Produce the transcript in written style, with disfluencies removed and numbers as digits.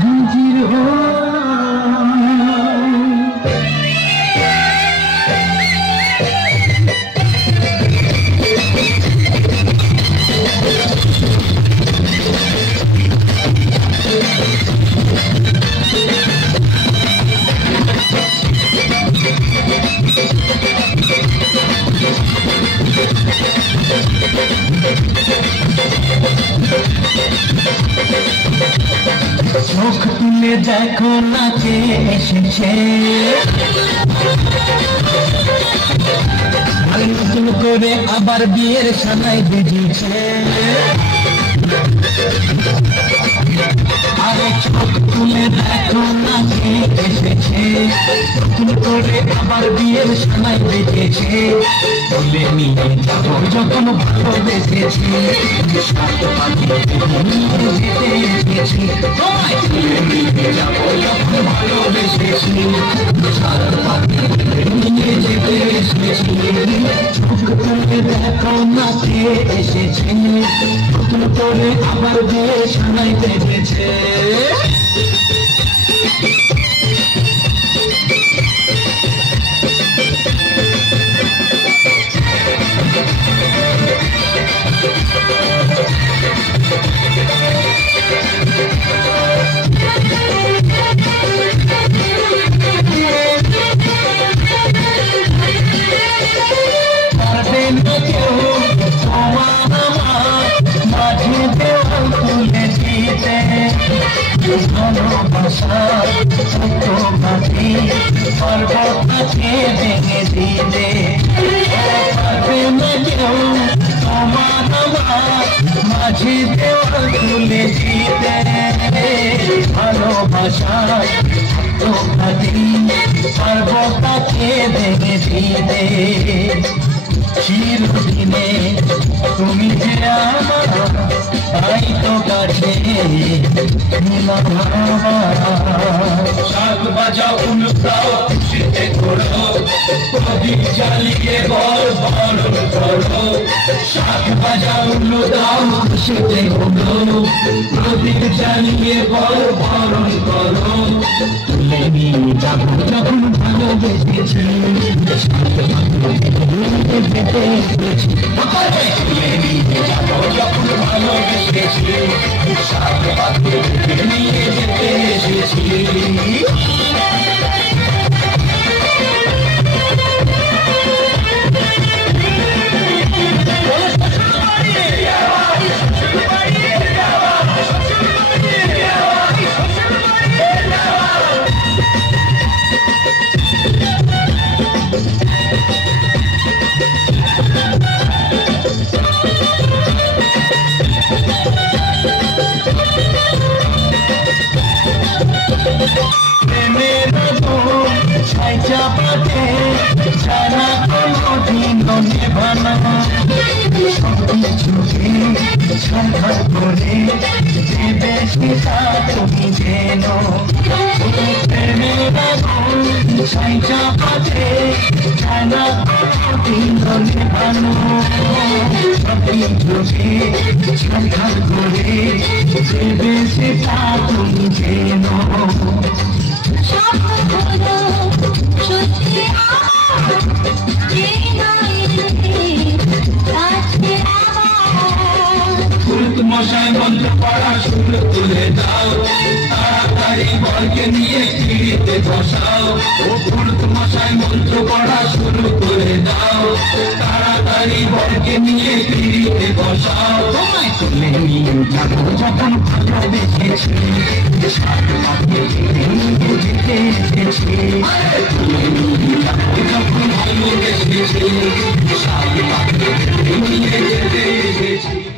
হাজির হো চোখ তুলে দেখো না কে এসেছে নতুন করে আবার বিয়ের সানাই বেজেছে আরে চোখ তুলে দেখো না কে এসেছে নতুন করে আবার বিয়ের সানাই বেজেছে বলে নিয়ে যাবো যখন ভালোবেসেছি সাত পাখি যেতে এসেছি তোমায় তুলে নিয়ে যাবো যখন ভালোবেসেছি সাত পাখি নিয়ে যেতে এসেছি চোখ তুলে দেখো না কে এসেছে নতুন করে আবার বিয়ে সানাই বেজেছে ভালোবাসা ছোট পাখি পর্বতকে ভেঙে দিলে পারবে না কেউ তোমার আমার মাঝে দেওয়াল তুলে দিতে ভালোবাসা ছোট পাখি পর্বতকে ভেঙে দিলে চিরদিনে তুমি যে আমার তাই তো কাছে শাক বাজাও উল্টাও খুশিতে করো প্রদীপ জ্বালিয়ে বল বরণ করো শাক বাজাও উল্টাও খুশিতে করো প্রদীপ জ্বালিয়ে বল বরণ করো তুলে নিয়ে যাবো যখন ভালোবেসেছি যেতে এসেছি তুলে নিয়ে যাবো যখন ভালোবেসেছি সাত পাখি নিয়ে যেতে এসেছি চাপাতে ছাড়া কঠিন নেভানো সবকিছুকে সংঘাত করে যে বেশি তুমি যেন চাপাতে ছাড়া কঠিন নেভানো সবকিছুকে সংঘাত করে যে বেশি তুমি যেন মশাই মন্ত্র পড়া শুরু তুলে দাও তাড়াতাড়ি বরকে নিয়ে পিড়িতে বসাও ও পুরুত মশাই মন্ত্র পড়া শুরু করে দাও তাড়াতাড়ি বরকে নিয়ে পিড়িতে বসাও তোমায় তুলে নিয়ে যাবো যখন ভালোবেসেছি সাত পাখি নিয়ে যেতে এসেছি তুলে নিয়ে যাবো যখন ভালোবেসেছি সাত পাখি নিয়ে যেতে এসেছি